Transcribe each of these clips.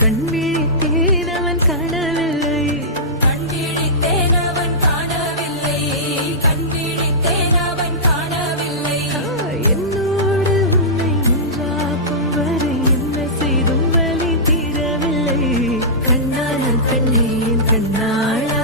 கண் விழித்தேன் அவன் காணவில்லை கண் விழித்தேன் அவன் காணவில்லை கண் விழித்தேன் அவன் காணவில்லை என்னோடு உன்னை ஒன்றாக்கும் வரை என்ன செய்தும் வலி தீரவில்லை கண்ணான பெண்ணே என் கண்ணாளா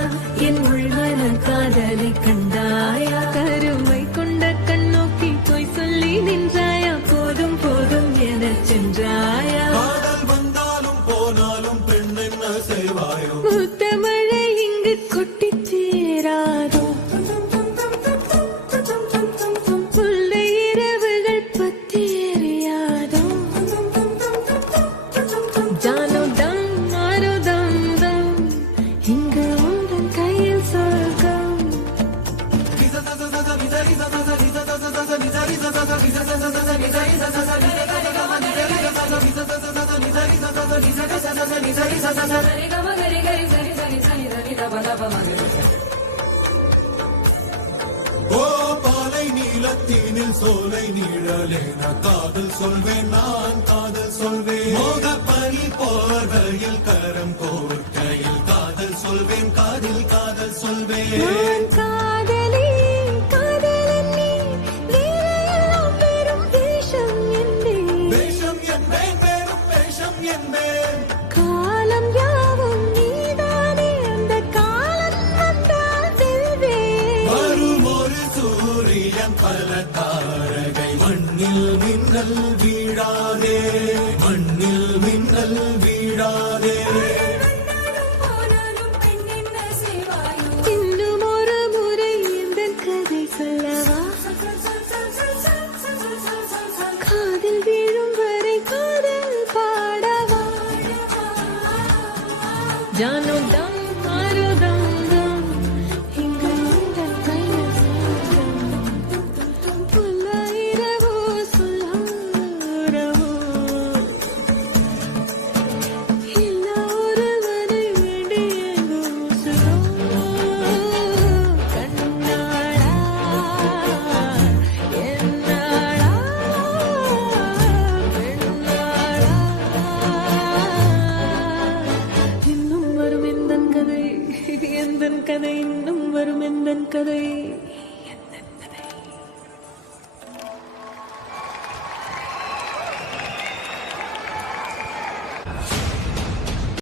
என் உள்மன காதலை கண்டாயா கருமை கொண்ட கண்ணோக்கி போய் சொல்லி நின்றாயா போதும் போதும் என சென்றாயா காதல் வந்தாலும் போனாலும் பெண் என்ன செய்வாயோ முத்தமழை இங்கு கொட்டிச் சேராதோ முல்லை இரவுகள் பத்தி எறியாதோ ஜானோ தம் மாரோ தம் தம் இங்கு உந்தன் கையில் சொர்க்கம் சரி கம கரி கரி சரி சரி சரி சரி தப தப மகரி ஓ பாலை நீலத்தீனில் சோலை நீழலேன காதல் சொல்வேன் நான் காதல் சொல்வேன் மோகப்பனி போர்வையில் கரம் கோர்க்கையில் காதல் சொல்வேன் காதில் காதல் சொல்வேன் நான் காதலி காதலன் நீ வேலையெல்லாம் வெறும் வேஷம் என்பேன் வேஷம் என்பேன் வேறும் வேஷம் என்பேன் காலம் யாவும் நீதானே அந்த காலம் வந்தால் செல்வேன் வரும் ஒரு சூரியன் பல தாரகை மண்ணில் மின்னல் வீழாதே மண்ணில் மின்னல் வீழாதே போனாலும் பெண் என்ன செய்வாயோ இன்னும் ஒரு முறை இந்த கதை சொல்லவா காதில் வீழும் வரை காதல் பாடவா ஜானோ தம் மாரோ தம் தம் இங்கு உந்தன் கையில் சொர்க்கம் புல்ல இரவோ சொல்லாரவோ இல்ல ஒருவரை வேண்டிய கண்ணாடா என்னாடா பெண்ணாடா இன்னும் வரும் எந்தன் கதை இன்னும் வரும் எந்தன் கதை